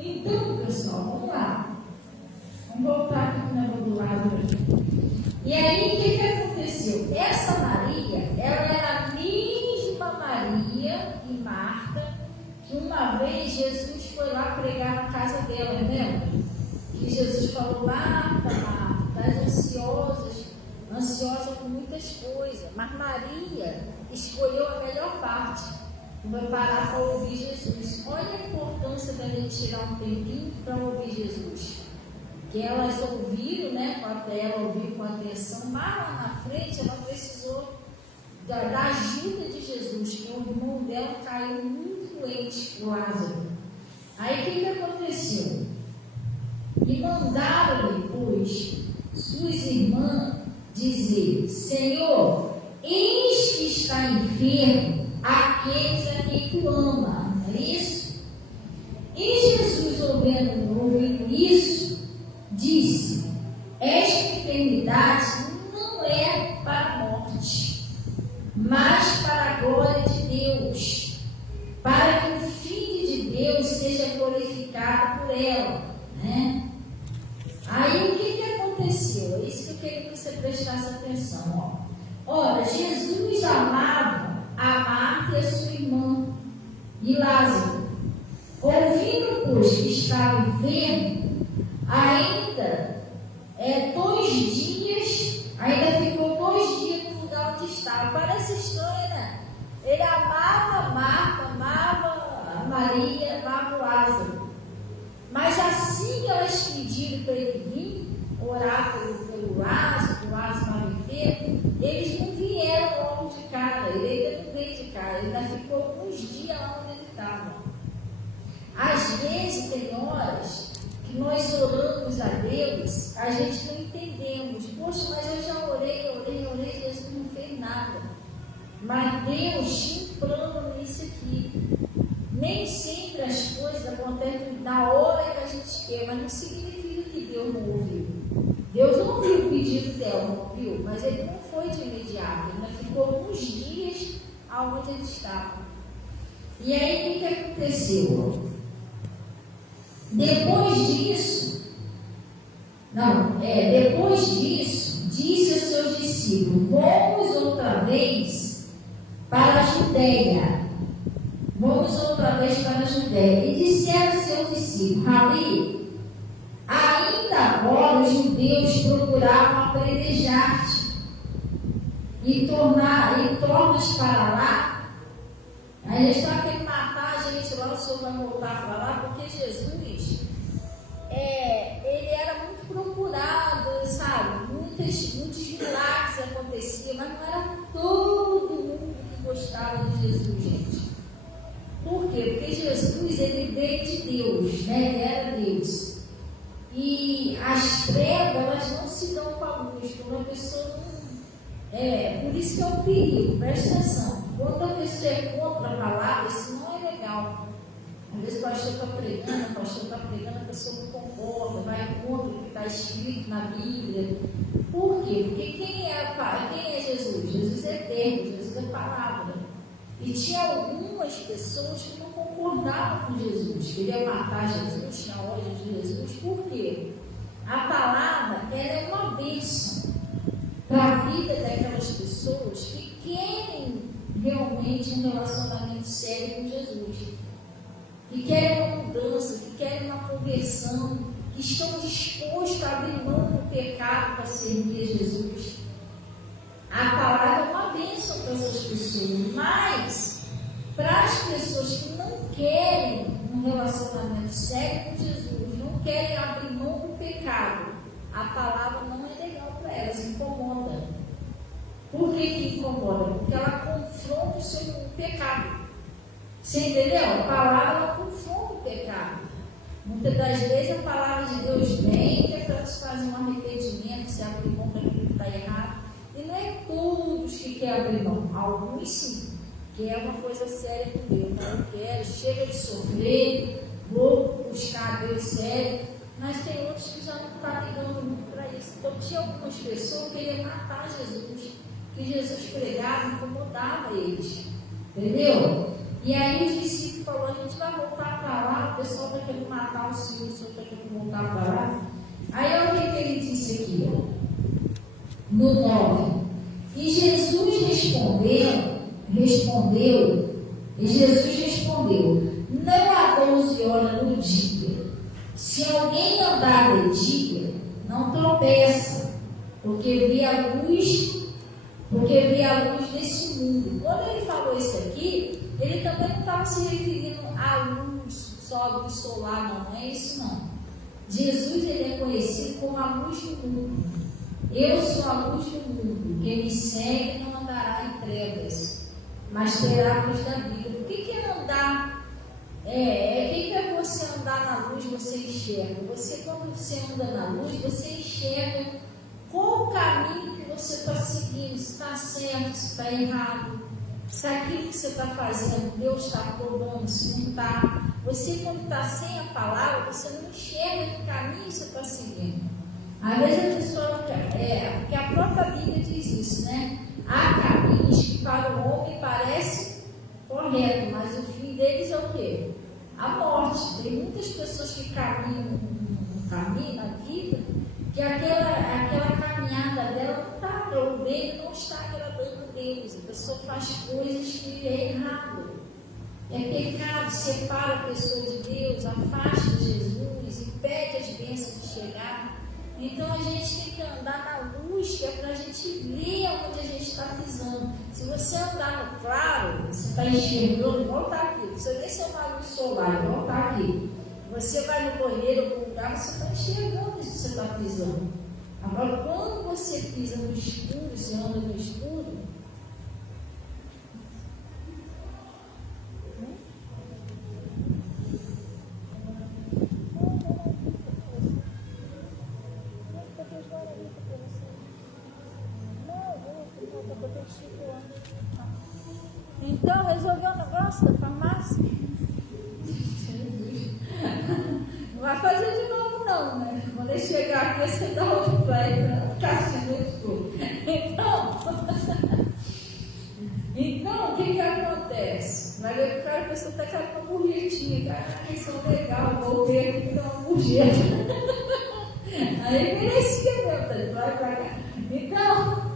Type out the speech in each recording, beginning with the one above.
Então, pessoal, vamos lá. Vamos voltar aqui para o negócio do Lázaro. E aí, o que aconteceu? Essa Maria, ela era a mesma Maria e Marta, que uma vez Jesus foi lá pregar na casa dela, né? E Jesus falou: Marta, Marta, estás ansiosa com muitas coisas, mas Maria escolheu a melhor parte. Vai parar para ouvir Jesus. Olha a importância da gente tirar um tempinho para ouvir Jesus. Que elas ouviram, né? Ela ouviu com atenção, mas lá na frente ela precisou da ajuda de Jesus, que o irmão dela caiu muito doente, o Lázaro. Aí o que aconteceu? E mandaram depois suas irmãs dizer: Senhor, eis que está enfermo aqueles a quem tu ama, não é isso? E Jesus, ouvindo isso, disse: esta enfermidade não é para a morte, mas para a glória de Deus, para que o Filho de Deus seja glorificado por ela, né? Aí o que aconteceu? É isso que eu queria que você prestasse atenção. Ora, Jesus amava a Marta e a sua irmã e Lázaro. Ouvindo, pois, que estava enfermo, ainda ficou 2 dias no lugar onde estava. Parece estranho, né? Ele amava a Marta, amava a Maria, amava o Lázaro. Mas assim que elas pediram para ele vir orar pelo Lázaro, que o Lázaro estava enfermo, eles não vieram logo de cara, ele ainda não veio de cara, ele ainda ficou alguns dias lá onde ele estava. Às vezes tem horas que nós oramos a Deus, a gente não entendemos. Poxa, mas eu já orei, Jesus não fez nada. Mas Deus tinha um plano nisso aqui. Nem sempre as coisas acontecem na hora que a gente quer, mas não significa que Deus não ouviu. Deus não ouviu o pedido dela, não ouviu, mas ele não foi de imediato, ele ainda ficou alguns dias aonde ele estava. E aí o que aconteceu? Depois disso, disse aos seus discípulos: vamos outra vez para a Judeia. E disseram aos seus discípulos: Rabi, ainda agora os judeus procuravam apedrejar-te e tornas para lá. Aí eles estavam querendo matar a gente lá, o Senhor vai voltar para lá, porque Jesus, ele era muito procurado, sabe? Muitos milagres aconteciam, mas não era todo mundo que gostava de Jesus, gente. Por quê? Porque Jesus, ele veio de Deus, né? Ele era Deus. E as trevas, elas não se dão com a luz. Quando a pessoa não... por isso que é um perigo, presta atenção. Quando a pessoa é contra a palavra, isso não é legal. Às vezes o pastor está pregando, a pessoa não concorda, vai contra o que está escrito na Bíblia. Por quê? Porque quem é Jesus? Jesus é eterno, Jesus é palavra. E tinha algumas pessoas que não concordavam com Jesus, queriam matar Jesus, tinha ódio de Jesus. Por quê? A palavra, ela é uma bênção para a vida daquelas pessoas que querem realmente um relacionamento sério com Jesus, que querem uma mudança, que querem uma conversão, que estão dispostos a abrir mão do pecado para servir a Jesus. A palavra é uma bênção para essas pessoas, mas para as pessoas que não querem um relacionamento sério com Jesus, não querem abrir mão do pecado, a palavra não é legal para elas, incomoda. Por que incomoda? Porque ela confronta o seu pecado. Você entendeu? A palavra ela confronta o pecado. Muitas das vezes a palavra de Deus vem, que é para elas fazerem um arrependimento, se abrir mão daquilo que está errado. E não é todos que querem abrir mão, alguns sim, que é uma coisa séria com Deus. Não quero, chega de sofrer, vou buscar Deus sério, mas tem outros que já não estão ligando muito para isso. Então tinha algumas pessoas que queriam matar Jesus, que Jesus pregava, incomodava eles, entendeu? E aí os discípulos falaram: a gente vai voltar para lá pessoal está querendo matar o Senhor está querendo voltar para lá. Aí olha o que ele disse aqui, ó, no 9. E Jesus respondeu, não há 12 horas no dia. Se alguém andar de dia, não tropeça, porque vê a luz desse mundo. Quando ele falou isso aqui, ele também não estava se referindo à luz só a luz solar, não é isso não. Jesus, ele é conhecido como a luz do mundo. Eu sou a luz do mundo. Quem me segue não andará em trevas, mas terá a luz da vida. O que é andar? O que é você andar na luz? Você enxerga. Quando você anda na luz, você enxerga qual o caminho que você está seguindo, se está certo, se está errado, se aquilo que você está fazendo, Deus está aprovando, se não está. Você, quando está sem a palavra, você não enxerga que caminho você está seguindo. Às vezes a pessoa, porque a própria Bíblia diz isso, né? Há caminhos que para o homem parecem corretos, mas o fim deles é o quê? A morte. Tem muitas pessoas que caminham no caminho, na vida, que aquela caminhada dela não está, o bem não está agradando a Deus. A pessoa faz coisas que é errado. É pecado, separa a pessoa de Deus, afasta Jesus, impede as bênçãos de chegar. Então a gente tem que andar na luz, que é para a gente ver onde a gente está pisando. Se você andar no claro, você está enxergando, igual está aqui. Você vê se é uma luz solar, igual está aqui. Você vai no banheiro ou no lugar, você está enxergando onde você está pisando. Agora, quando você pisa no escuro, você anda no escuro, então, resolveu o negócio da farmácia? Não vai fazer de novo não, né? Quando ele chegar aqui, você dá outro play para ficar sendo escuro. Então, o que acontece? Vai ver que o cara, a pessoa está com uma burguetinha, cara, isso é legal, vou ver aqui que dá uma burgueta. Aí merecia mesmo, vai pra cá. Então,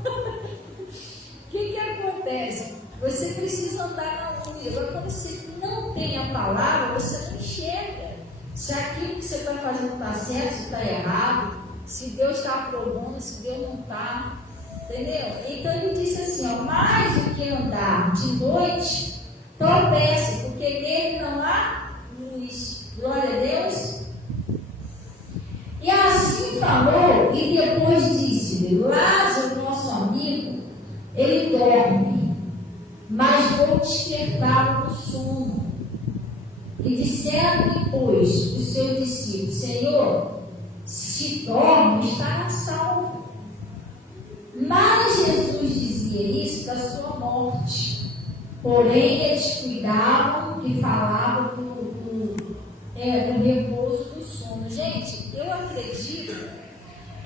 o que acontece? Você precisa andar na luz. Agora, quando você não tem a palavra, você não enxerga se aquilo que você está fazendo está certo, se está errado, se Deus está aprovando, se Deus não está. Entendeu? Então ele disse assim, ó, mais do que andar de noite, tropeça, porque nele não há luz. Glória a Deus. E assim falou, e depois disse-lhe, Lázaro, nosso amigo, ele dorme, mas vou despertá-lo do sono. E disseram-lhe, pois, os seus discípulos, Senhor, se dorme, estará salvo. Mas Jesus dizia isso da sua morte. Porém, eles cuidavam e falavam do repouso do sono. Gente, eu acredito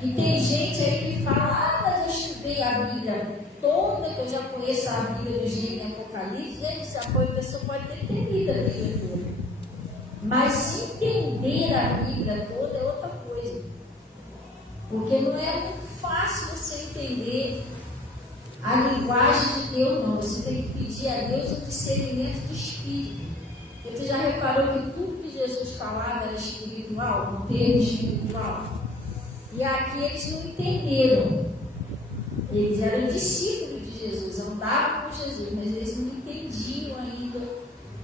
que tem gente aí que fala, mas eu estudei a Bíblia toda, que eu já conheço a Bíblia do Gênesis e Apocalipse. Gente, se apoio, a pessoa pode ter lido a Bíblia toda. Mas se entender a Bíblia toda é outra coisa. Porque não é muito fácil você entender a linguagem de Deus, não. Você tem que pedir a Deus o discernimento do Espírito. Você já reparou que tudo que Jesus falava era espiritual, um termo espiritual? E aqui eles não entenderam. Eles eram discípulos de Jesus, andavam com Jesus, mas eles não entendiam ainda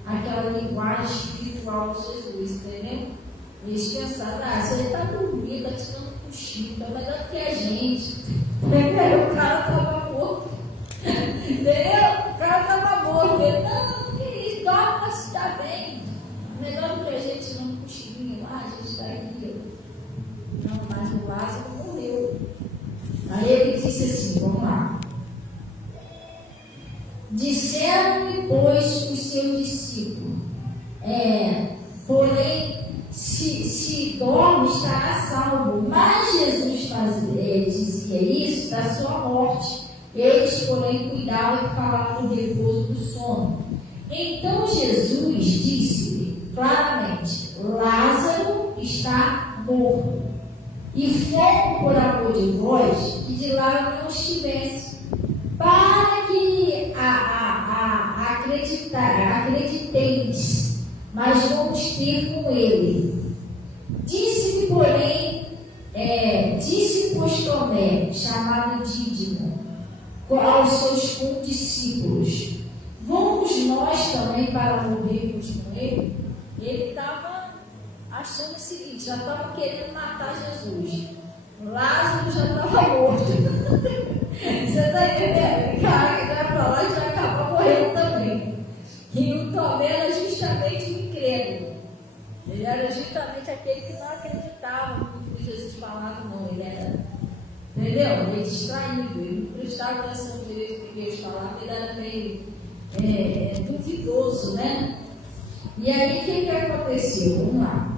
aquela linguagem espiritual de Jesus, entendeu? Eles pensaram, se ele está dormindo, está tirando cochilo, está melhor que a gente. Entendeu? O cara estava morto. Entendeu? O cara estava morto. Ele, não, que isso, dorme, mas está bem. Melhor do que a gente tirando cochilinho lá, a gente está aqui. Não, mas o Lázaro morreu. Aí ele disse assim, vamos lá. Disseram-lhe, pois, os seus discípulos, porém, se dorme, estará salvo. Mas Jesus dizia isso da sua morte. Eles, porém, cuidavam e falavam do repouso do sono. Então Jesus disse-lhe claramente, Lázaro está morto. E fogo por amor de vós, que de lá eu não estivesse, para que acrediteis, mas vamos ter com ele. Disse, pois, Tomé, chamado Dídimo, aos seus condiscípulos: vamos nós também para morrermos com ele? Ele estava achando o seguinte: já estavam querendo matar Jesus, Lázaro já estava morto. Você está entendendo? O cara que vai para lá já acabou morrendo também. E o Tomé era justamente o incrédulo. Ele era justamente aquele que não acreditava no que Jesus falava, não. Ele era, entendeu? Ele distraído, ele não prestava atenção direito no que eles falavam, ele era meio duvidoso, né? E aí o que aconteceu? Vamos lá.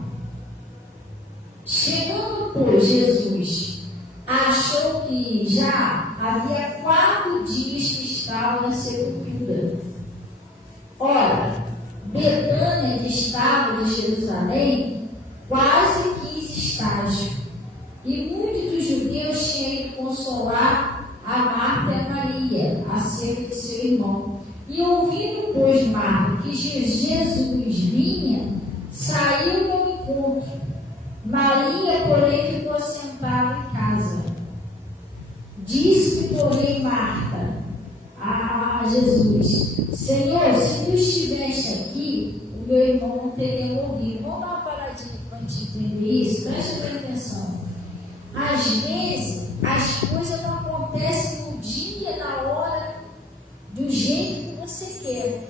Chegando, pois, Jesus achou que já havia 4 dias que estava na sepultura. Ora, Betânia, que estava de Jerusalém, quase 15 estágios, e muitos dos judeus tinham ido consolar a Marta e a Maria acerca de seu irmão. E ouvindo, pois, Marta, que Jesus vinha, saiu ao encontro. Maria, porém, ficou sentada em casa. Disse, porém, Marta a Jesus: Senhor, se tu estivesse aqui, o meu irmão não teria morrido. Vamos dar uma paradinha para a gente entender isso? Presta atenção. Às vezes, as coisas não acontecem no dia, na hora, do jeito que você quer.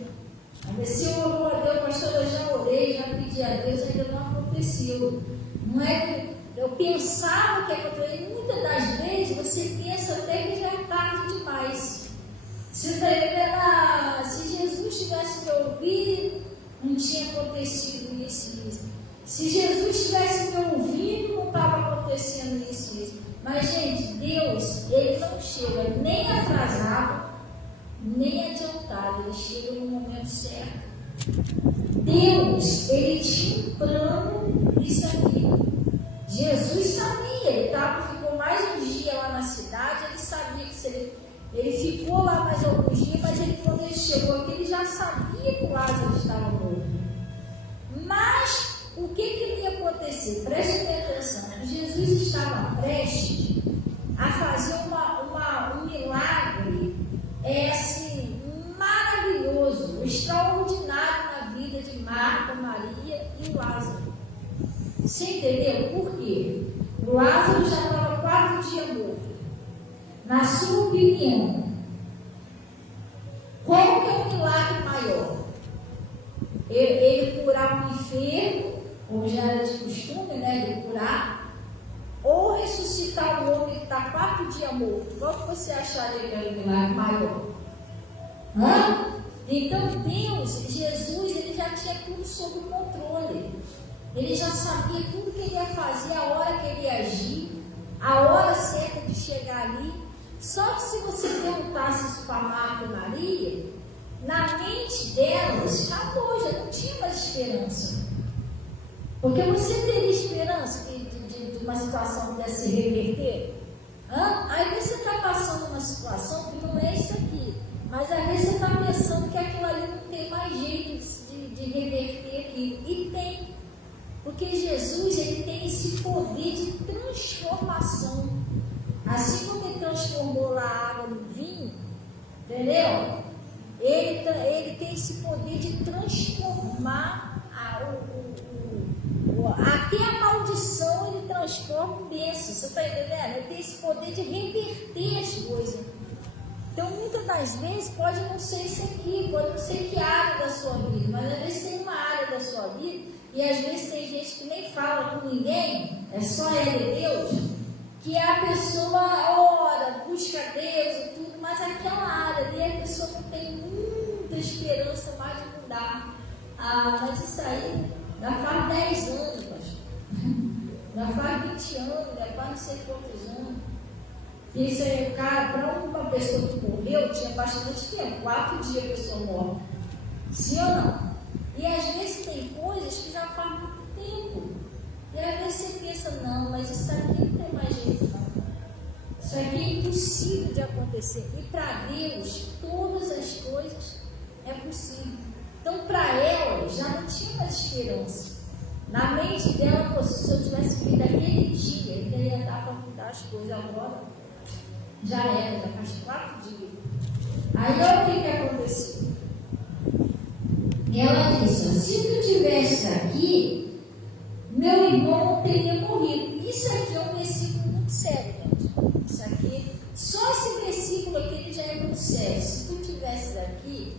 Se eu orou a Deus, pastor, eu já orei, já pedi a Deus, ainda não aconteceu. Não é que eu pensava que aconteceu. Muitas das vezes você pensa até que já é tarde demais. Se Jesus tivesse me ouvido, não tinha acontecido isso e isso. Se Jesus tivesse me ouvido, não estava acontecendo isso e isso. Mas, gente, Deus, Ele não chega nem atrasado, nem adiantado. Ele chega no momento certo. Deus, Ele tinha um plano nisso aqui. Jesus sabia, ficou mais um dia lá na cidade, ele sabia que se ele ficou lá mais alguns dias, mas quando ele chegou aqui, ele já sabia que o Lázaro estava morto. Mas o que ia acontecer? Preste atenção. Jesus estava prestes a fazer um milagre assim, maravilhoso, extraordinário na vida de Marta, Maria e Lázaro. Você entendeu por quê? O Lázaro já estava 4 dias morto. Na sua opinião, qual que é o milagre maior? Ele curar um enfermo, como já era de costume, né? Ele curar, ou ressuscitar o homem que está 4 dias morto? Qual que você acharia que era o milagre maior? Então Deus, Jesus, ele já tinha tudo sob controle. Ele já sabia tudo que ele ia fazer, a hora que ele ia agir, a hora certa de chegar ali. Só que se você perguntasse isso para Marta e Maria, na mente delas, acabou, já não tinha mais esperança. Porque você teria esperança de uma situação dessa se reverter? Aí você está passando uma situação que não é isso aqui, mas às vezes você está pensando que aquilo ali não tem mais jeito de reverter aquilo. E tem. Porque Jesus, ele tem esse poder de transformação. Assim como ele transformou lá a água no vinho, entendeu? Ele tem esse poder de transformar até a maldição, ele transforma em bênção. Você está entendendo? Ele tem esse poder de reverter as coisas. Então, muitas das vezes, pode não ser isso aqui, pode não ser que área da sua vida, mas às vezes tem uma área da sua vida. E às vezes tem gente que nem fala com ninguém, é só ele e Deus, que a pessoa ora, busca Deus e tudo, mas aquela área ali a pessoa não tem muita esperança mais de mudar. Mas isso aí já faz 10 anos, pastor. Já faz 20 anos, já faz não sei quantos anos. Isso aí, cara, para uma pessoa que morreu, tinha bastante tempo, 4 dias a pessoa morre. Sim ou não? E às vezes tem coisas que já faz muito de acontecer. E para Deus, todas as coisas é possível. Então, para ela, já não tinha mais esperança. Na mente dela, se eu tivesse vindo aquele dia, ainda ia dar para mudar as coisas. Agora, já era, já faz 4 dias. Aí, olha o que aconteceu. Ela disse: se tu estivesse aqui, meu irmão não teria morrido. Isso aqui é um versículo muito sério, gente. Isso aqui, só esse versículo aqui ele já é muito sério. Se tu estivesse aqui,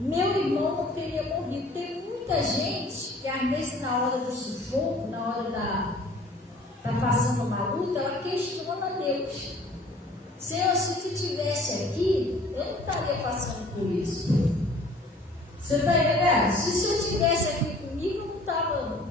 meu irmão não teria morrido. Tem muita gente que, às vezes, na hora do sufoco, na hora tá passando uma luta, ela questiona Deus. Senhor, se tu estivesse aqui, eu não estaria passando por isso. Você está entendendo? Se eu estivesse aqui comigo, eu não estava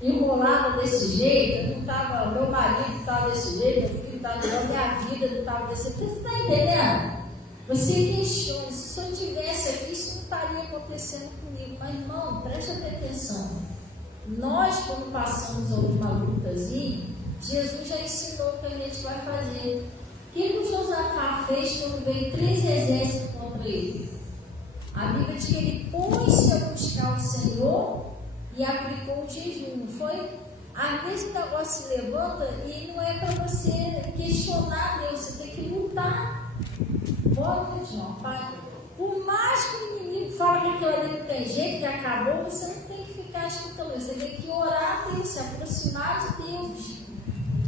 enrolada desse jeito, eu não estava, meu marido estava desse jeito, meu filho estava desse jeito, minha vida não estava desse jeito. Você está entendendo? Você questiona, se eu estivesse aqui, isso não estaria acontecendo comigo. Mas, irmão, preste atenção. Nós, quando passamos alguma lutazinha, Jesus já ensinou o que a gente vai fazer. O que o Josafá fez quando veio 3 exércitos contra ele? A Bíblia diz que ele pôs-se a buscar o Senhor e aplicou o jejum, não foi? Às vezes o negócio se levanta e não é para você questionar Deus, você tem que lutar. Bora, João, pai. Por mais que o inimigo fale que aquilo ali não tem jeito, que acabou, você não tem que ficar escutando isso, você tem que orar a Deus, se aproximar de Deus.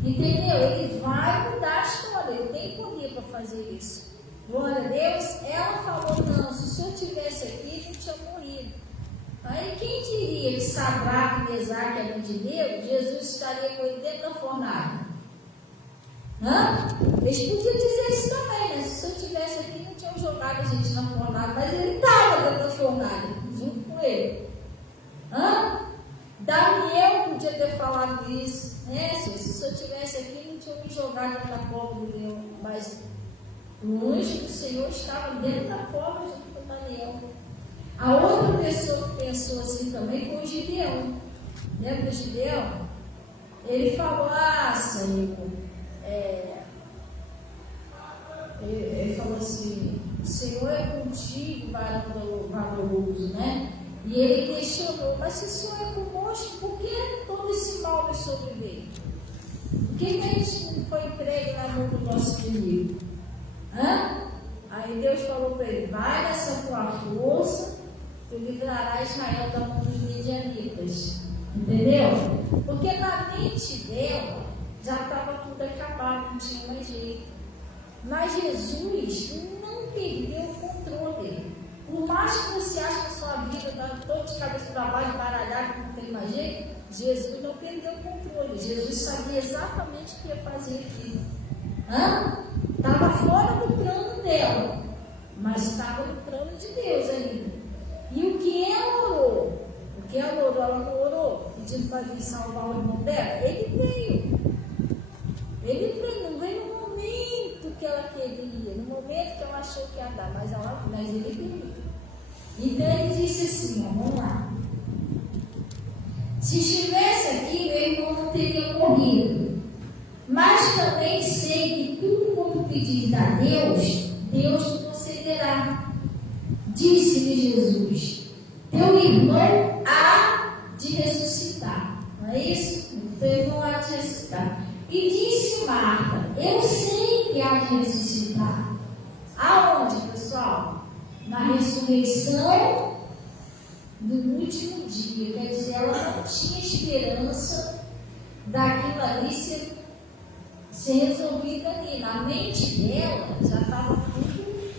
Entendeu? Ele vai mudar a história, ele tem poder para fazer isso. Glória a Deus. Ela falou: não, se o senhor estivesse aqui, não tinha morrido. Aí quem diria que Sadraque, Mesaque e Abednego, Jesus estaria com ele dentro da fornalha? Eles podiam dizer isso também, né? Se o senhor estivesse aqui, não tinham jogado a gente na fornalha, mas ele estava dentro da fornalha, junto com ele. Daniel podia ter falado isso, né? Se o senhor estivesse aqui, não tinham me jogado dentro da cova do leão, mas o anjo do Senhor estava dentro da cova junto com Daniel. A outra pessoa que pensou assim também foi o Gideão. Lembra do Gideão? Ele falou: Senhor, ele falou assim: o Senhor é contigo, varão valoroso, né? E ele questionou: mas se o Senhor é conosco, por que todo esse mal nos sobreveio? Por que a gente não foi entregue na mão do nosso inimigo? Aí Deus falou para ele: vai nessa tua força, tu livrarás Israel da mão dos midianitas. Entendeu? Porque na mente dela já estava tudo acabado, não tinha mais jeito. Mas Jesus não perdeu o controle. Por mais que você ache que a sua vida está toda de cabeça para baixo, baralhada, que não tem mais jeito, Jesus não perdeu o controle. Jesus sabia exatamente o que ia fazer aqui. Estava fora do plano dela, mas estava no plano de Deus ainda. E o que ela orou? Ela não orou pedindo para vir salvar o irmão dela? Ele veio. Não veio no momento que ela queria, no momento que ela achou que ia dar, mas ele veio. Então ele disse assim: vamos lá. Se estivesse aqui, meu irmão não teria morrido. Mas também sei que tudo quanto pedires a Deus, Deus te concederá. Disse-lhe Jesus: teu irmão há de ressuscitar. Não é isso? Teu irmão há de ressuscitar. E disse Marta: eu sei que há de ressuscitar. Aonde, pessoal? Na ressurreição do último dia. Quer dizer, ela não tinha esperança daquilo ali ser resolvido ali. Na mente dela já estava tudo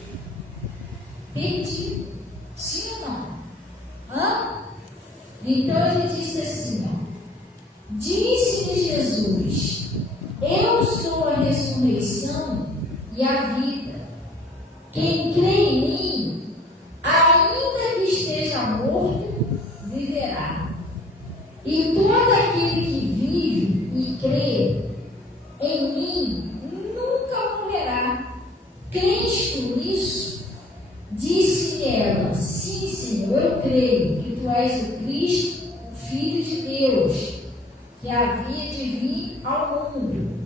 perdido. Sim ou não? Então ele disse assim: disse-lhe Jesus: eu sou a ressurreição e a vida. Quem crê em mim, ainda que esteja morto, viverá. E todo aquele que vive e crê em mim nunca morrerá. Crês tu nisso? Disse-lhe ela: sim, Senhor, eu creio que tu és o Cristo, o Filho de Deus, que havia de vir ao mundo.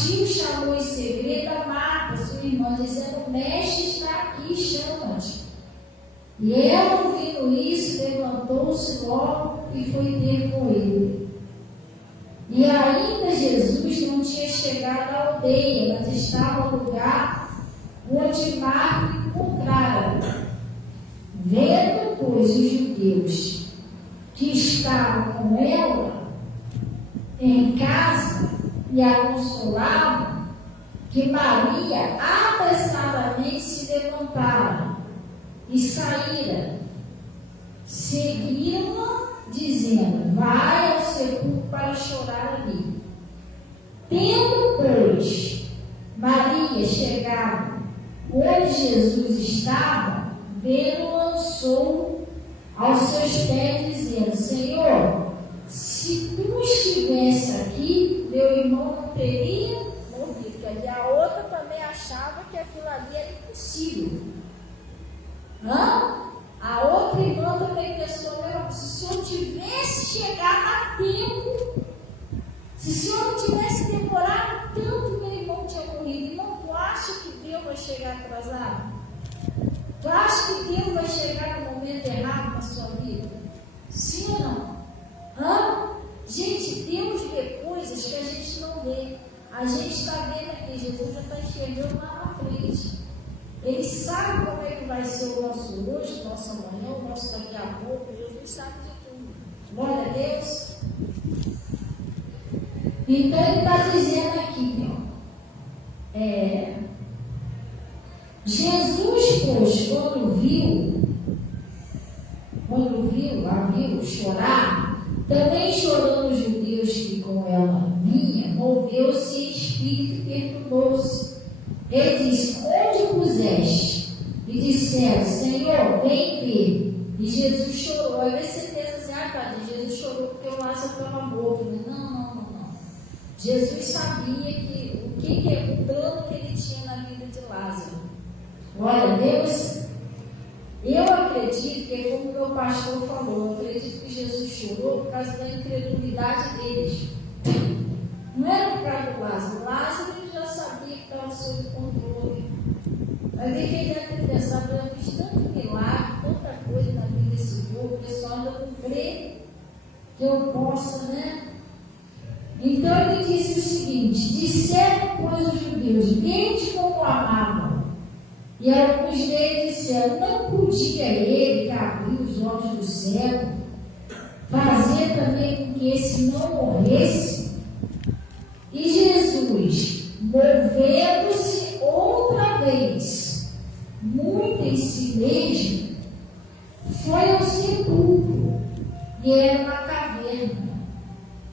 partiu, chamou em segredo a Marta, sua irmã, dizendo: o mestre está aqui, chama-te. E ela, ouvindo isso, levantou-se logo e foi ter com ele. E ainda Jesus não tinha chegado à aldeia, mas estava no lugar onde Marta encontrara. Vendo, pois, os judeus que estavam com ela em casa e a consolavam, que Maria apressadamente se levantara e saíra, seguiram-na, dizendo: vai ao sepulcro para chorar ali. Tendo, pois, Maria chegado onde Jesus estava, vendo, lançou aos seus pés, dizendo: Senhor, se tu estivesse aqui, meu irmão não teria morrido. Porque a outra também achava que aquilo ali era impossível. A outra irmã também pensou: se o Senhor tivesse chegado a tempo, se o Senhor não tivesse demorado tanto, meu irmão tinha morrido. Irmão, tu acha que Deus vai chegar atrasado? Tu acha que Deus vai chegar no momento errado na sua vida? Sim ou não? Gente, Deus vê coisas que a gente não vê. A gente está vendo aqui, Jesus já está enxergando lá na frente. Ele sabe como é que vai ser o nosso hoje, o nosso amanhã, o nosso daqui a pouco. Jesus sabe de tudo. Glória a Deus. Então ele está dizendo aqui, Jesus, pois, quando a viu chorar, também chorando os judeus que com ela vinham, moveu-se em espírito e perturbou-se. Ele disse: onde o puseste? E disseram: Senhor, vem ver. E Jesus chorou. Aí você pensa assim: tadinho, Jesus chorou porque o Lázaro estava morto. Não. Jesus sabia o plano que ele tinha na vida de Lázaro. Glória a Deus. Eu acredito que, como meu pastor falou, eu acredito que Jesus chorou por causa da incredulidade deles. Não era por causa do Lázaro. Lázaro ele já sabia que estava sob controle. Mas ele queria ter pensado: eu fiz tanto milagre, tanta coisa na vida desse povo, o pessoal ainda não crê que eu possa, né? Então ele disse o seguinte: disseram, pois, os judeus: vede como amavam. E alguns deles disseram: não podia ele, que abriu os olhos do céu, fazer também com que esse não morresse? E Jesus, movendo-se outra vez, muito em si mesmo, foi ao sepulcro, e era uma caverna,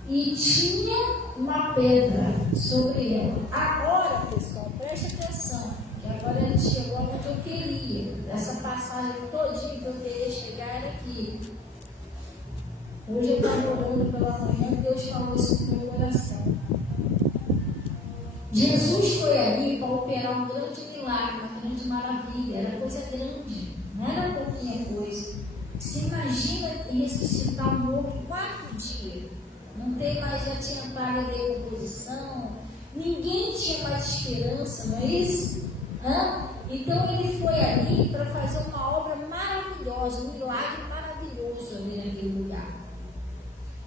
e tinha uma pedra sobre ela. Agora, pessoal, preste atenção, que agora ele chegou onde eu queria. Essa passagem todinha que eu queria chegar era aqui. Hoje eu estava orando pela manhã e Deus falou isso no meu coração. Jesus foi ali para operar um grande milagre, uma grande maravilha. Era coisa grande, não era pouquinha coisa. Você imagina ressuscitar um morto em 4 dias. Não tem mais, já tinha praga de decomposição, ninguém tinha mais esperança, não é isso? Então ele foi ali para fazer uma obra maravilhosa, um milagre maravilhoso ali naquele lugar.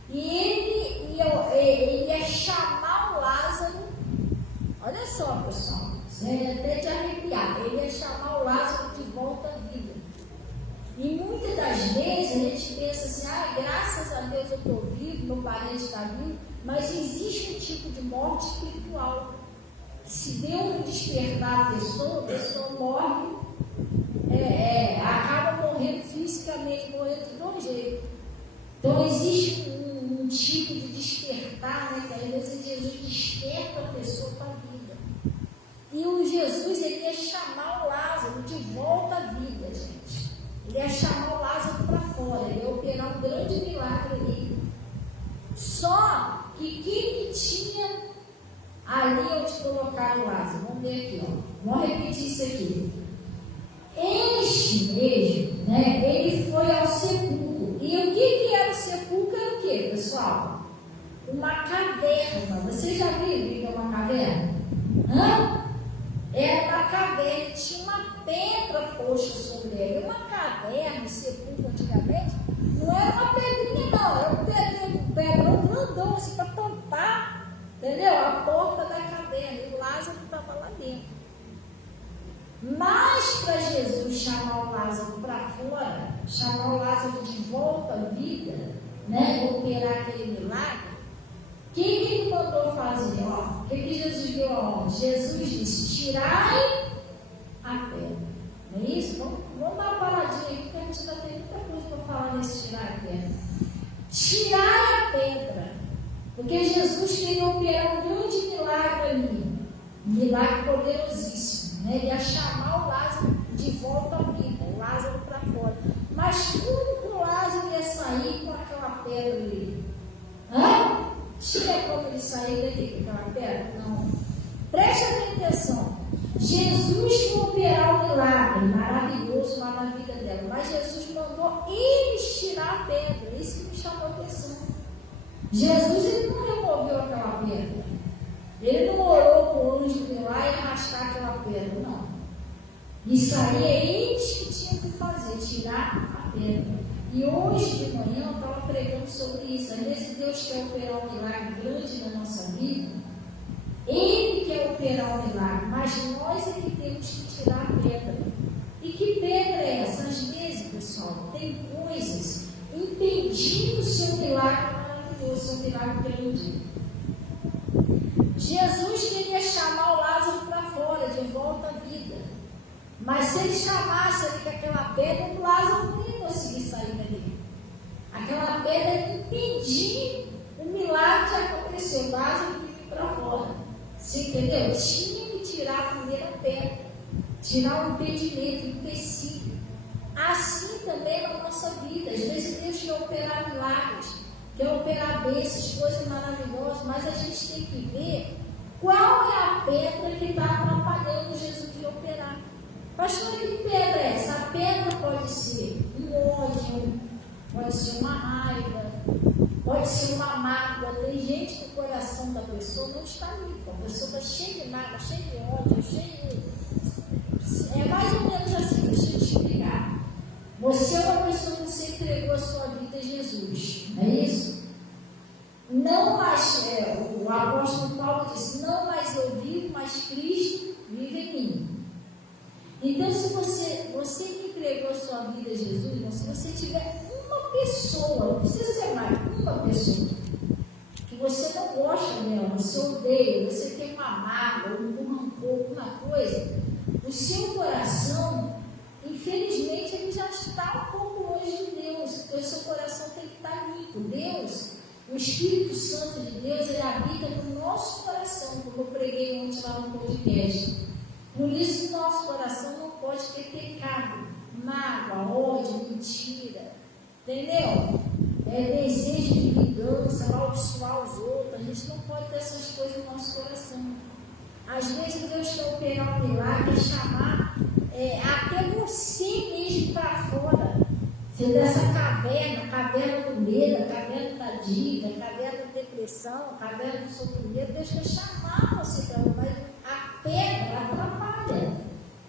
E ele ia chamar o Lázaro. Olha só, pessoal, isso é até de arrepiar. Ele ia chamar o Lázaro de volta à vida. E muitas das vezes a gente pensa assim: graças a Deus eu estou vivo, meu parente está vivo. Mas existe um tipo de morte espiritual. Se Deus não despertar a pessoa morre, acaba morrendo fisicamente, morrendo de 2 jeitos. Então existe um tipo de despertar, né, que às vezes Jesus desperta a pessoa para a vida. E o Jesus, ele ia chamar o Lázaro de volta à vida, gente. Ele ia chamar o Lázaro para fora, ele ia operar um grande milagre ali. Só que quem tinha ali onde colocar o Lázaro? Vamos ver aqui, vamos repetir isso aqui. Este mesmo, né, ele foi ao sepulcro. E o que era o sepulcro? Era o que, pessoal? Uma caverna. Vocês já viram o que é uma caverna? Era uma caverna, tinha uma pedra posta sobre ele. Uma caverna, sepulcro antigamente, não era uma pedrinha não, era um pedrão grandão assim para tampar, entendeu? A porta da caverna, e o Lázaro estava lá dentro. Mas para Jesus chamar o Lázaro para fora, chamar o Lázaro de volta à vida, né, operar aquele milagre, o que ele mandou fazer? O que Jesus deu a ordem? Jesus disse: tirai a pedra. Não é isso? Vamos dar uma paradinha aqui, porque a gente ainda tem muita coisa para falar nesse tirar a pedra. Tirai a pedra. Porque Jesus queria operar um grande milagre ali. Um milagre poderosíssimo. Né? Ele ia chamar o Lázaro de volta à vida, o Lázaro para fora. Mas como que o Lázaro ia sair com aquela pedra ali? Tinha como ele sair daqui com aquela pedra? Não. Preste atenção. Jesus foi operar um milagre maravilhoso lá na vida dela, mas Jesus mandou eles tirar a pedra. Isso que me chamou a atenção. Jesus, ele não removeu aquela pedra. Ele não orou para o anjo ir lá e arrastar aquela pedra, não. Isso aí é eles que tinham que fazer, tirar a pedra. E hoje de manhã eu estava pregando sobre isso. Às vezes Deus quer operar um milagre grande na nossa vida. Ele quer operar um milagre, mas nós é que temos que tirar a pedra. E que pedra é essa? Às vezes, pessoal, tem coisas impedindo o seu milagre maravilhoso, seu milagre grande. Jesus queria chamar o Lázaro para fora, de volta à vida. Mas se ele chamasse ali com aquela pedra, o Lázaro não ia conseguir sair dali. Aquela pedra ia impedir o milagre de acontecer. O Lázaro ia ir para fora. Você entendeu? Tinha que tirar a primeira pedra, tirar o impedimento, o empecilho. Assim também na nossa vida. Às vezes Deus quer operar milagres, quer operar bênçãos, coisas maravilhosas, mas a gente tem que ver qual é a pedra que está atrapalhando Jesus de operar. Pastor, que pedra é essa? A pedra pode ser um ódio, pode ser uma raiva, pode ser uma mágoa. Tem gente que o coração da pessoa não está limpo. A pessoa está cheia de mágoa, cheia de ódio, cheia de... É mais ou menos assim, deixa eu te explicar. Você é uma pessoa que você entregou a sua vida a Jesus, não é isso? Não mais, o apóstolo Paulo disse, não mais eu vivo, mas Cristo vive em mim. Então, se você que entregou a sua vida a Jesus, se você tiver uma pessoa, não precisa ser mais, uma pessoa, que você não gosta dela, você odeia, você tem uma mágoa, um rancor, alguma coisa, o seu coração, infelizmente, ele já está um pouco longe de Deus, porque o seu coração tem que estar limpo. Deus, o Espírito Santo de Deus, ele habita no nosso coração, como eu preguei ontem lá no podcast. Por isso, o nosso coração não pode ter pecado, mágoa, ódio, mentira, entendeu? Desejo de vingança, amaldiçoar os outros. A gente não pode ter essas coisas no nosso coração. Às vezes Deus quer operar um milagre, chamar até você mesmo para fora. Você dessa caverna do medo, caverna da dívida, caverna da depressão, caverna do sofrimento. Deus quer chamar você para fora, mas a pedra atrapalha.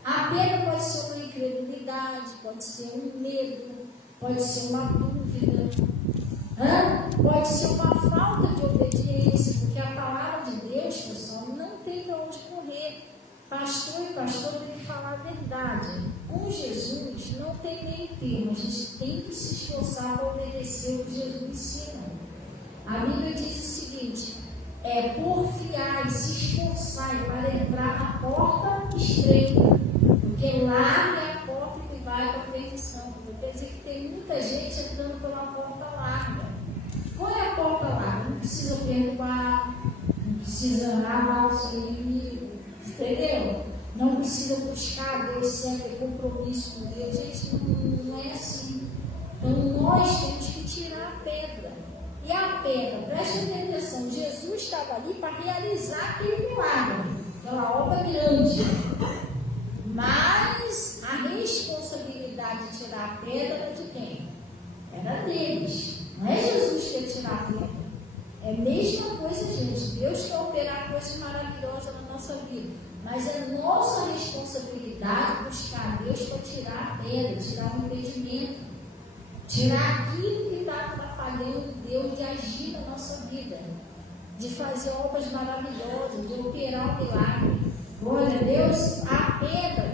A pedra pode ser uma incredulidade, pode ser um medo, pode ser uma dúvida, pode ser uma falta de obediência, porque a palavra de Deus, pessoal, não tem para onde correr. Pastor e pastor tem que falar a verdade. Com Jesus não tem meio termo, a gente tem que se esforçar para obedecer o que Jesus ensina. A Bíblia diz o seguinte: porfiar e se esforçar para entrar na porta estreita, porque larga é a porta que vai para a perdição. Quer dizer que tem muita gente entrando pela porta larga. Qual é a porta larga? Não precisa perdoar, não precisa amar o seu inimigo, entendeu? Não precisa buscar Deus sempre, ter compromisso com Deus. Gente, não é assim. Então nós temos que tirar a pedra. E a pedra, preste atenção, Jesus estava ali para realizar aquele milagre, aquela obra grande. Mas a responsabilidade de tirar a pedra era de quem? Era deles. Não é Jesus que ia tirar a pedra. É a mesma coisa, gente. Deus quer operar coisas maravilhosas na nossa vida. Mas é nossa responsabilidade buscar a Deus para tirar a pedra, tirar o impedimento, tirar aquilo que está atrapalhando Deus de agir na nossa vida, de fazer obras maravilhosas, de operar o milagre. Glória a Deus. A pedra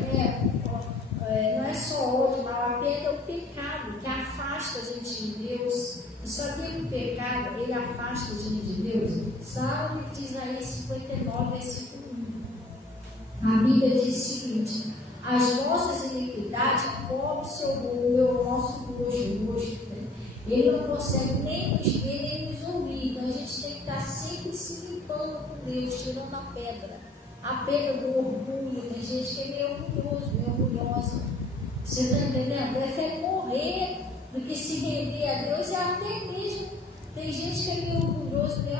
não é só outro, mas a pedra é o pecado que afasta a gente de Deus. Você sabia que o pecado, ele afasta a gente de Deus? Salmo diz aí 59, versículo 1. A Bíblia diz o seguinte: as nossas iniquidades cobrem o nosso rosto. Ele não consegue nem nos ver, nem nos ouvir. Então a gente tem que estar sempre se limpando com Deus, tirando a pedra. A pedra do orgulho. Tem gente que é meio orgulhoso, meio orgulhosa. Você está entendendo? Prefere morrer do que se render a Deus. E até mesmo tem gente que é meio orgulhoso, meio,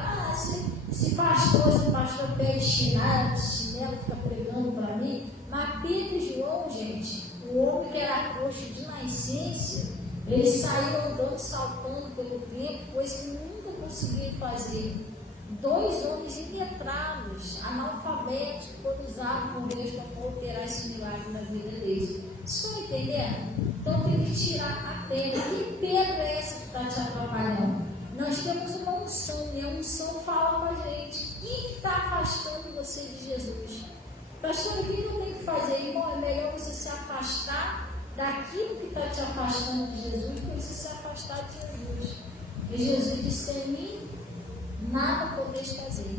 se pastor pega chinelo, fica pregando para mim. Mas Pedro e João, gente, o homem que era coxo de nascença, eles saíram andando, saltando pelo tempo, coisa que nunca conseguiram fazer. 2 homens iletrados, analfabetos, que foram usados por Deus para operar esse milagre na vida deles. Estão entendendo? Então tem que tirar a pedra. Que pedra é essa que está te atrapalhando? Nós temos uma unção, e a unção fala com a gente. O que está afastando você de Jesus? Pastor, o que eu tenho que fazer? Irmão, é melhor você se afastar daquilo que está te afastando de Jesus, do que você se afastar de Jesus. E Jesus disse: em mim nada podeis fazer.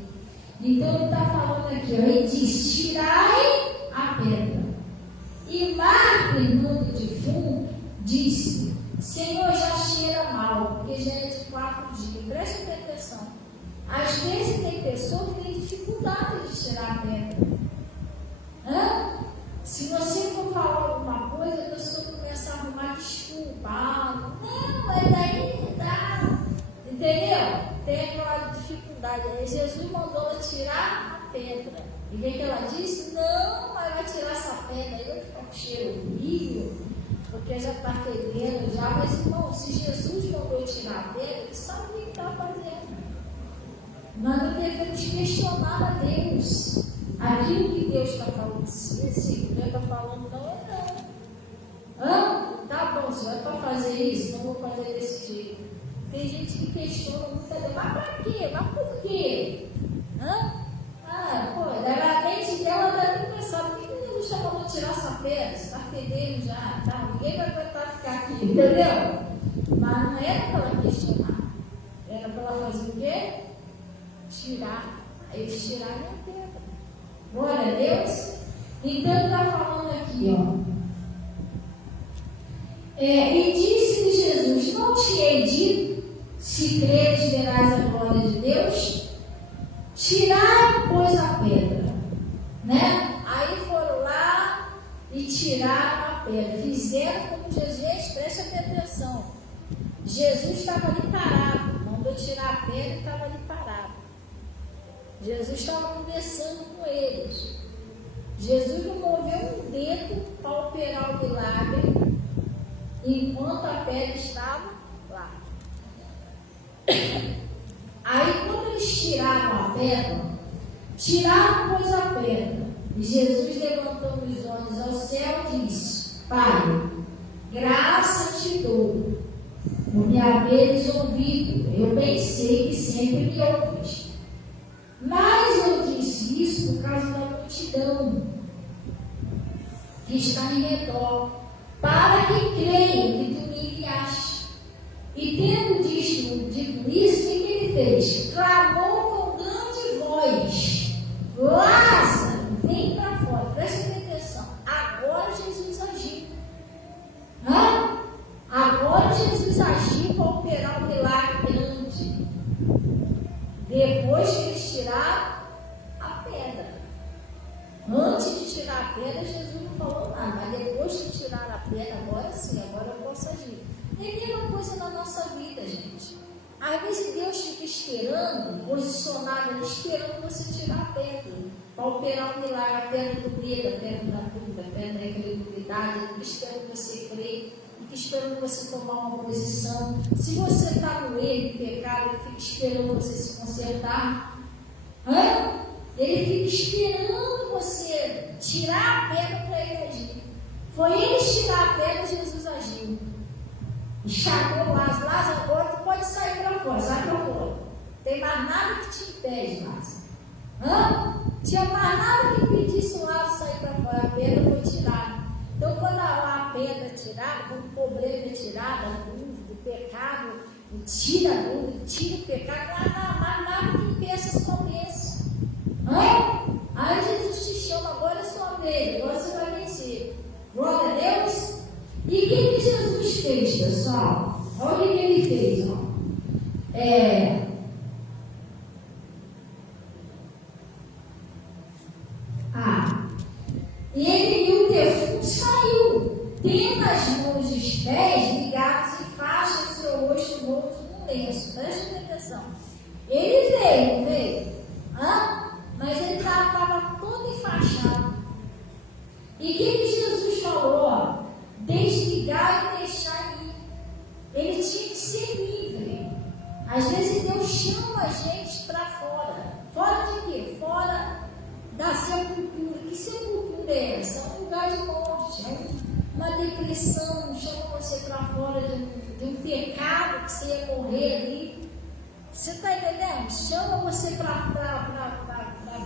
Então ele está falando aqui, ele diz: tirai a pedra. E Marta, irmã do defunto, disse: Senhor, já cheira mal, porque já é de 4 dias. Presta atenção. Às vezes tem pessoas que têm dificuldade de tirar a pedra. Se você for falar alguma coisa, a pessoa começa a arrumar desculpa. Não, é daí que dá. Entendeu? Tem aquela dificuldade. Aí Jesus mandou ela tirar a pedra. E o que ela disse? Não, mas vai tirar essa pedra aí, vai ficar com cheiro horrível, porque já está fedendo já. Mas, irmão, se Jesus mandou tirar a pedra, ele sabe o que está fazendo. Nós não devemos questionar a Deus. Aquilo que Deus está falando, se Deus está falando, não é não. Tá bom, você vai para fazer isso, não vou fazer desse jeito. Tem gente que questiona muito a Deus, mas para quê? Mas por quê? A mente dela deve pensar: por que Jesus está mandando tirar essa pedra? Está fedendo já, tá? Ninguém vai tentar ficar aqui, entendeu? Mas não era para ela questionar, era para ela fazer o quê? Tirar. Eles tiraram a pedra. Glória a Deus. Então ele está falando aqui, e disse-lhe Jesus: não te hei dito, se creres verás a glória de Deus? Tirai, pois, a pedra. Né? Aí foram lá e tiraram a pedra. Fizeram como Jesus. Preste atenção. Jesus estava ali parado. Mandou tirar a pedra e estava ali parado. Jesus estava conversando com eles. Jesus não moveu um dedo para operar o milagre enquanto a pedra estava lá. Aí quando eles tiraram a pedra, tiraram, pois, a pedra. E Jesus, levantando os olhos ao céu, disse: Pai, graça te dou por me haveres ouvido. Eu bem sei que sempre me ouves. Mas eu disse isso por causa da multidão que está em redor, para que creiam que tu me enviaste. E tendo dito isso, o que ele fez? Clamou com grande voz: Lázaro, vem para fora. Presta atenção. Agora Jesus agiu. Agora Jesus agiu para operar o milagre grande. Depois que eles tiraram a pedra. Antes de tirar a pedra, Jesus não falou nada. Mas depois de tirar a pedra, agora sim, agora eu posso agir. É a mesma coisa na nossa vida, gente. Às vezes Deus fica esperando, posicionado ali, esperando você tirar a pedra, para operar o milagre, a pedra do medo, a pedra da dúvida, a pedra da incredulidade. Ele espera que você crê. fica esperando você tomar uma posição. Se você está no erro, no pecado, ele fica esperando você se consertar. Ele fica esperando você tirar a pedra para ele agir. Foi ele tirar a pedra e Jesus agiu. E chamou Lázaro. Lázaro, agora tu pode sair para fora, sai para fora. Não tem mais nada que te impede, Lázaro. Tinha mais nada que impedisse o Lázaro sair para fora. A pedra foi tirada. Então, quando a pedra é tirada, quando o problema é tirado, a dúvida, o pecado, tira a dúvida, tira o pecado, não há nada que impeça a sua bênção. Aí Jesus te chama, agora é sua vez, agora você vai vencer. Glória a Deus. E o que Jesus fez, pessoal? Olha o que ele fez. E o defunto saiu, tendo as mãos e os pés ligados em faixa e seu rosto envolto num lenço. Preste atenção. Ele veio, não veio? Mas ele estava todo enfaixado. E o que Jesus falou? Desligar e deixar ir. Ele tinha que ser livre. Às vezes Deus chama a gente para fora. Fora de quê? Fora da sepultura. Que sepultura é essa? É um lugar de morte, é uma depressão. Chama você para fora de um pecado que você ia morrer ali. Você está entendendo? Chama você para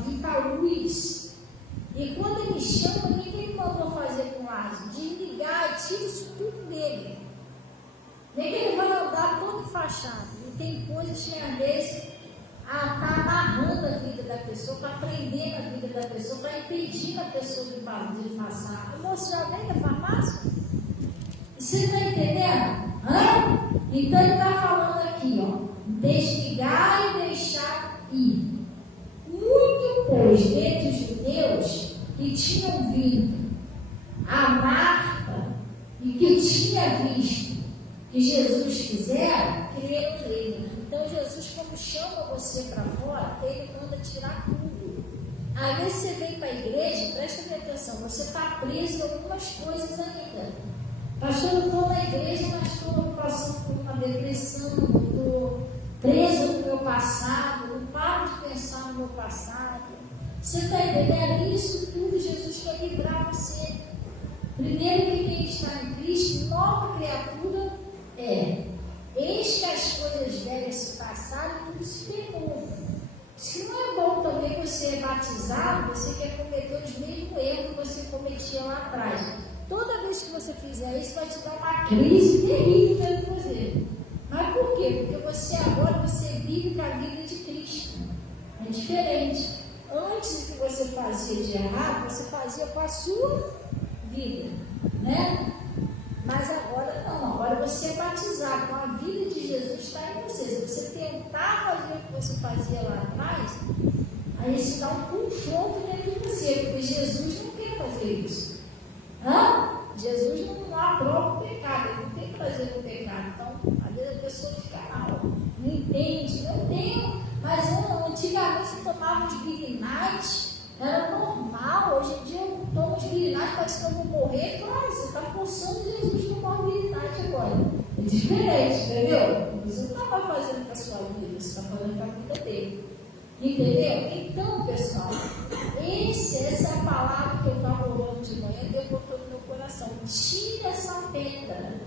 vir para a luz. E quando ele chama, o que ele mandou fazer com Lázaro? Desligar e tira isso tudo dele. Nem que ele vai andar todo enfaixado. E tem coisas que às vezes está amarrando a vida da pessoa, está prendendo a vida da pessoa, está impedindo a pessoa de passar. O moço já vem da farmácia? Você está entendendo? Então ele está falando aqui, desligar e deixar ir. Muito, pois, dentre os judeus que tinham vindo a Marta e que tinha visto que Jesus fizera, creram nele. Então Jesus, quando chama você para fora, ele manda tirar tudo. Às vezes você vem para a igreja, presta atenção, você está preso em algumas coisas ainda. Pastor, eu estou na igreja, mas estou passando por uma depressão, estou preso no meu passado, não paro de pensar no meu passado. Você está entendendo? Isso tudo Jesus quer livrar você. Primeiro, que quem está em Cristo, nova criatura é. Eis que as coisas velhas se passaram e tudo se fez novo. Se não é bom também você é batizado, você quer cometer os mesmos erros que você cometia lá atrás. Toda vez que você fizer isso, vai te dar uma crise terrível dentro de você. Mas por quê? Porque você agora vive com a vida de Cristo. É diferente. Antes que você fazia de errado, você fazia com a sua vida, né? Mas agora não, agora você é batizado, com a vida de Jesus está em você. Se você tentar fazer o que você fazia lá atrás, aí isso dá um confronto dentro de você, porque Jesus não quer fazer isso. Jesus não aprova o pecado, ele não tem prazer no pecado. Então, às vezes a pessoa fica mal, não entende, não tem. Mas antigamente você tomava os Big Night, era normal. Hoje em dia eu tomo os Big Night, parece que eu vou morrer. Claro, você está forçando Jesus a tomar o Big Night agora. É diferente, entendeu? Você não está fazendo com a sua vida, você está fazendo com a vida dele. Entendeu? Então, pessoal, essa é a palavra que eu estava orando de manhã, Deus botou no meu coração. Tira essa pedra.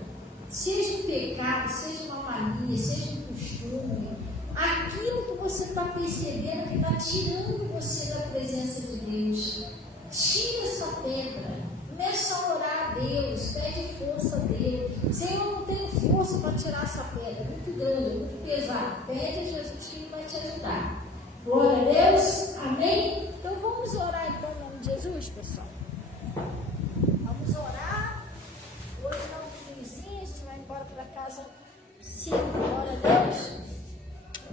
Seja um pecado, seja uma mania, seja um costume. Aquilo que você está percebendo que está tirando você da presença de Deus. Tira essa pedra. Começa a orar a Deus, pede força dele. Senhor, eu não tenho força para tirar essa pedra, é muito grande, é muito pesada. Pede a Jesus que ele vai te ajudar. Glória a Deus, amém? Então vamos orar então em nome de Jesus, pessoal. Vamos orar. Hoje dá um finzinho, a gente vai embora para casa. Sim, glória a Deus.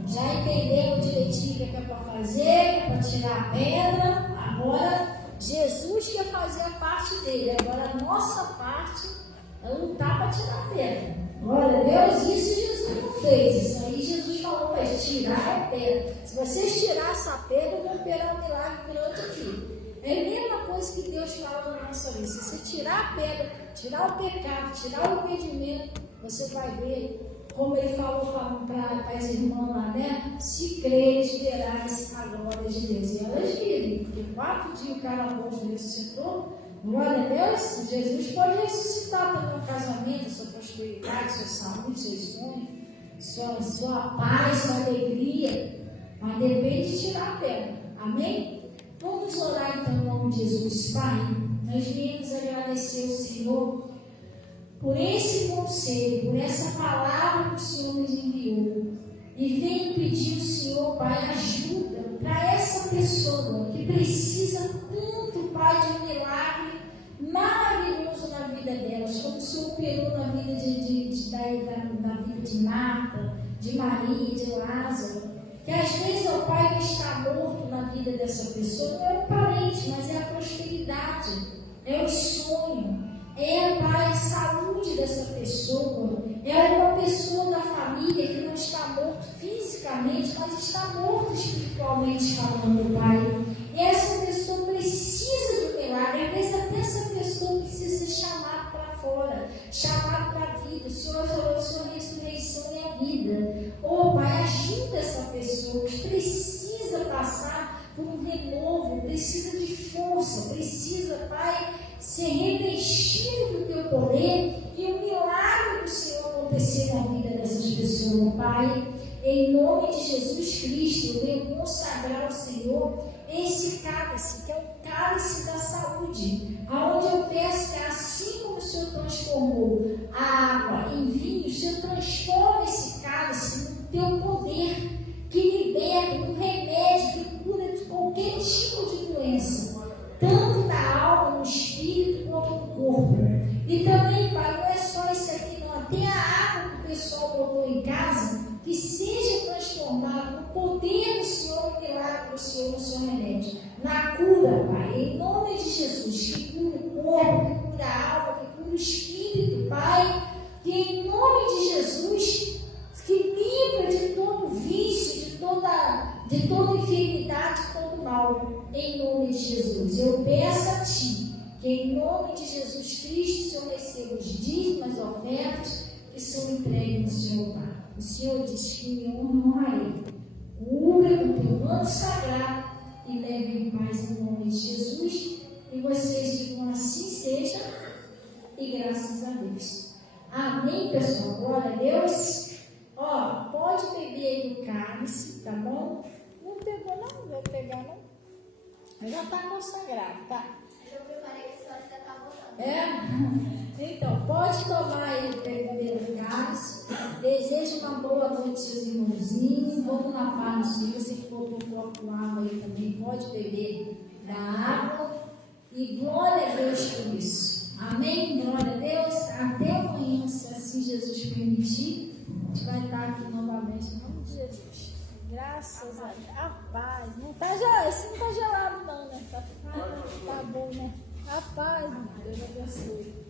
Já entendemos direitinho o que é para fazer, para tirar a pedra. Agora Jesus quer fazer a parte dele. Agora a nossa parte é lutar para tirar a pedra. Glória a Deus, isso Jesus não fez. Isso aí Jesus falou para eles, tirar a pedra. Se vocês tirarem essa pedra, vão operar um milagre grande aqui. É a mesma coisa que Deus fala na nossa vida. Se você tirar a pedra, tirar o pecado, tirar o impedimento, você vai ver, como ele falou para as irmãs lá, né? Se creres, verás a glória de Deus. E elas viram, porque 4 dias o cara morto ressuscitou. Glória a Deus, Jesus pode ressuscitar também o casamento, sua prosperidade, sua saúde, seus sonhos, sua paz, sua alegria. Mas depende de tirar a pedra. Amém? Vamos orar então em nome de Jesus. Pai, nós viemos agradecer ao Senhor por esse conselho, por essa palavra que o Senhor nos enviou. E venho pedir ao Senhor, Pai, ajuda para essa pessoa que precisa tanto, Pai, de um milagre maravilhoso na vida delas, como o Senhor operou na vida na vida de Marta, de Maria, de Lázaro. Que às vezes o Pai que está morto na vida dessa pessoa não é um parente, mas é a prosperidade, é o sonho. É, Pai, a saúde dessa pessoa. É uma pessoa da família que não está morto fisicamente, mas está morto espiritualmente falando, Pai. E essa pessoa precisa de um milagre. Às vezes até essa pessoa precisa ser chamada para fora, chamada para a vida. O Senhor falou, sua ressurreição é a vida. Oh, Pai, ajuda essa pessoa que precisa passar por um renovo, precisa de força, precisa, Pai, ser revestido do teu poder e o milagre do Senhor acontecer na vida dessas pessoas, Pai. Em nome de Jesus Cristo, eu venho consagrar ao Senhor esse cálice, que é o cálice da saúde, aonde eu peço que assim como o Senhor transformou a água em vinho, o Senhor transforma esse cálice no teu poder, que liberta, no remédio, que cura de qualquer tipo de doença, tanto da alma, no espírito, quanto no corpo. E também, Pai, não é só isso aqui não, até a água que o pessoal botou em casa, que seja transformado no poder do Senhor, no milagre do Senhor, no seu remédio, na cura, Pai, em nome de Jesus, que cura o corpo, que cura a alma, que cura o espírito, Pai, que em nome de Jesus, que livra de todo vício, de toda enfermidade, de todo mal, em nome de Jesus. Eu peço a Ti, que em nome de Jesus Cristo, o Senhor receba os dízimos, as ofertas, que são entregues no Senhor, Pai. O Senhor diz que me honrarei. Cubra com teu manto sagrado e leve em paz em nome de Jesus. E vocês digam assim seja, e graças a Deus. Amém, pessoal? Glória a Deus. Ó, pode beber aí do cálice, tá bom? Não pegou não? Vai pegar não? Já está consagrado, tá? Eu preparei que só ainda está voltando. É? Então, pode tomar aí o cálice. Desejo uma boa noite, seus irmãozinhos. Vamos na paz, se você que botou um copo com água aí também, pode beber da água. E glória a Deus por isso. Amém? Glória a Deus. Até amanhã, se assim Jesus permitir. A gente vai estar aqui novamente em nome de Jesus. Graças a Deus. A paz. Não tá gelado, esse não está gelado não, né? Tá bom, né? A paz, Deus abençoe.